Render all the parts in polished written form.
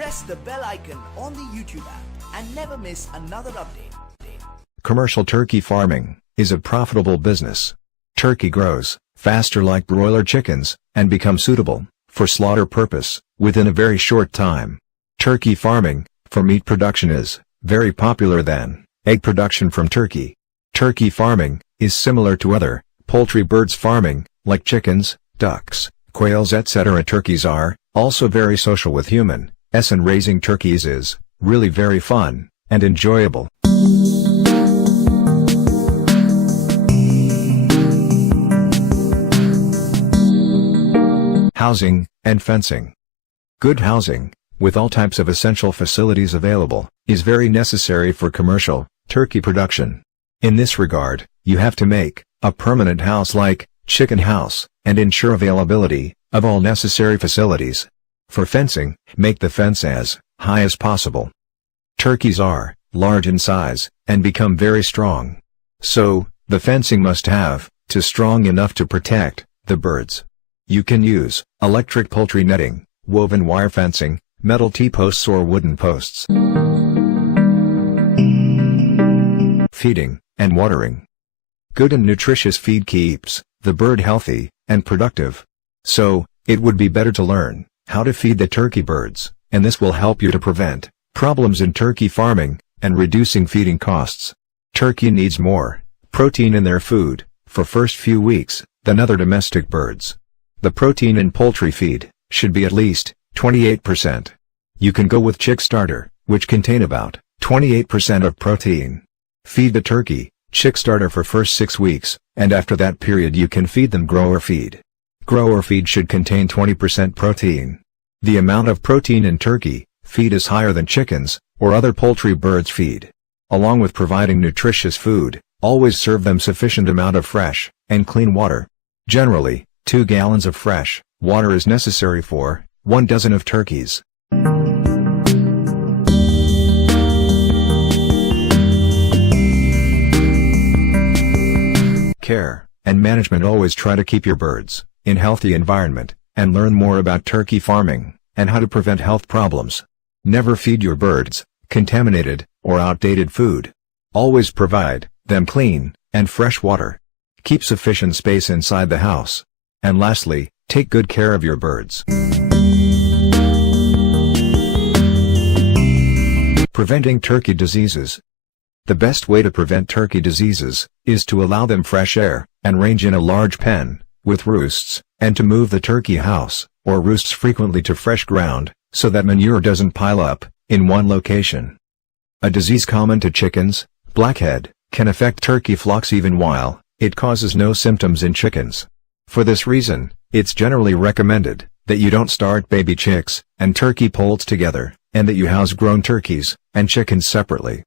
press the bell icon on the YouTube app and never miss another update. Commercial turkey farming is a profitable business. Turkey grows faster like broiler chickens and become suitable for slaughter purpose within a very short time. Turkey farming for meat production is very popular than egg production from turkey. Turkey farming is similar to other poultry birds farming like chickens, ducks, quails, etc. Turkeys are also very social with humans, and raising turkeys is really very fun and enjoyable. Housing and fencing. Good housing, with all types of essential facilities available, is very necessary for commercial turkey production. In this regard, you have to make a permanent house like chicken house, and ensure availability of all necessary facilities. For fencing, make the fence as high as possible. Turkeys are large in size and become very strong. So, the fencing must have to strong enough to protect the birds. You can use electric poultry netting, woven wire fencing, metal T-posts or wooden posts. Feeding and watering. Good and nutritious feed keeps the bird healthy and productive. So, it would be better to learn how to feed the turkey birds, and this will help you to prevent problems in turkey farming and reducing feeding costs. Turkey needs more protein in their food for first few weeks than other domestic birds. The protein in poultry feed should be at least 28%. You can go with chick starter, which contain about 28% of protein. Feed the turkey chick starter for first 6 weeks, and after that period you can feed them grower feed. Grower feed should contain 20% protein. The amount of protein in turkey feed is higher than chickens or other poultry birds feed. Along with providing nutritious food, always serve them sufficient amount of fresh and clean water. Generally, 2 gallons of fresh water is necessary for 1 dozen of turkeys. Care and management. Always try to keep your birds in healthy environment, and learn more about turkey farming and how to prevent health problems. Never feed your birds contaminated or outdated food. Always provide them clean and fresh water. Keep sufficient space inside the house. And lastly, take good care of your birds. Preventing turkey diseases. The best way to prevent turkey diseases is to allow them fresh air and range in a large pen with roosts, and to move the turkey house or roosts frequently to fresh ground so that manure doesn't pile up in one location. A disease common to chickens, blackhead, can affect turkey flocks even while it causes no symptoms in chickens. For this reason, it's generally recommended that you don't start baby chicks and turkey poults together, and that you house grown turkeys and chickens separately.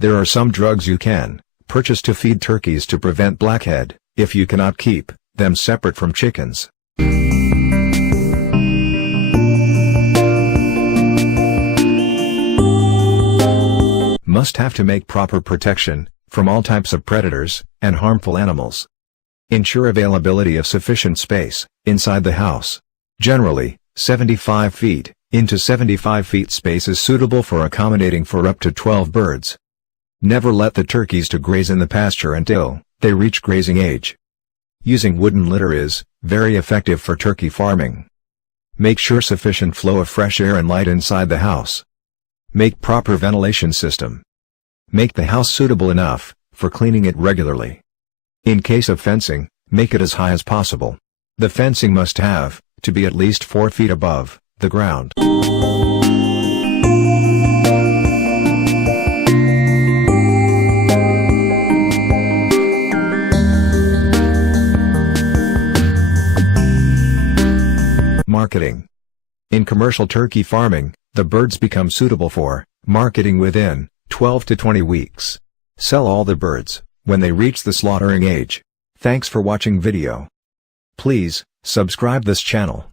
There are some drugs you can purchase to feed turkeys to prevent blackhead, if you cannot keep them separate from chickens. Must have to make proper protection from all types of predators and harmful animals. Ensure availability of sufficient space inside the house. Generally, 75 feet into 75 feet space is suitable for accommodating for up to 12 birds. Never let the turkeys to graze in the pasture until they reach grazing age. Using wooden litter is very effective for turkey farming. Make sure sufficient flow of fresh air and light inside the house. Make proper ventilation system. Make the house suitable enough for cleaning it regularly. In case of fencing, make it as high as possible. The fencing must have to be at least 4 feet above the ground. Marketing. In commercial turkey farming, the birds become suitable for marketing within 12 to 20 weeks. Sell all the birds when they reach the slaughtering age. Thanks for watching video. Please subscribe this channel.